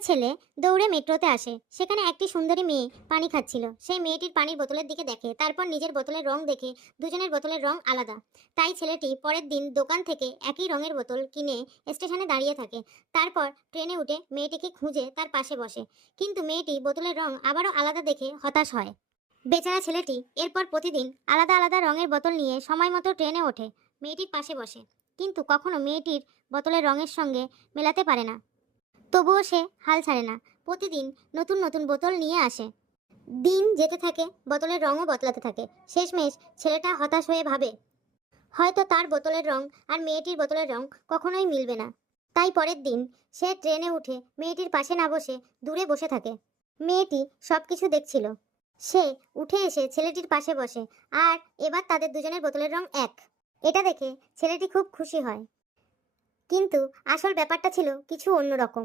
ছেলে দৌড়ে মেট্রোতে আসে। সেখানে একটি সুন্দরী মেয়ে পানি খাচ্ছিল। সেই মেয়েটির পানির বোতলের দিকে দেখে, তারপর নিজের বোতলের রং দেখে দুজনের বোতলের রং আলাদা। তাই ছেলেটি পরের দিন দোকান থেকে একই রঙের বোতল কিনে স্টেশনে দাঁড়িয়ে থাকে। তারপর ট্রেনে উঠে মেয়েটিকে খুঁজে তার পাশে বসে। কিন্তু মেয়েটি বোতলের রং আবারও আলাদা দেখে হতাশ হয়। বেচারা ছেলেটি এরপর প্রতিদিন আলাদা আলাদা রঙের বোতল নিয়ে সময় মতো ট্রেনে ওঠে, মেয়েটির পাশে বসে। কিন্তু কখনো মেয়েটির বোতলের রঙের সঙ্গে মেলাতে পারে না। তবুও সে হাল ছাড়ে না। প্রতিদিন নতুন নতুন বোতল নিয়ে আসে। দিন যেতে থাকে, বোতলের রঙও বদলাতে থাকে। শেষমেশ ছেলেটা হতাশ হয়ে ভাবে, হয়তো তার বোতলের রং আর মেয়েটির বোতলের রং কখনোই মিলবে না। তাই পরের দিন সে ট্রেনে উঠে মেয়েটির পাশে না বসে দূরে বসে থাকে। মেয়েটি সব কিছু দেখছিল। সে উঠে এসে ছেলেটির পাশে বসে, আর এবার তাদের দুজনের বোতলের রং এক। এটা দেখে ছেলেটি খুব খুশি হয়। কিন্তু আসল ব্যাপারটা ছিল কিছু অন্যরকম।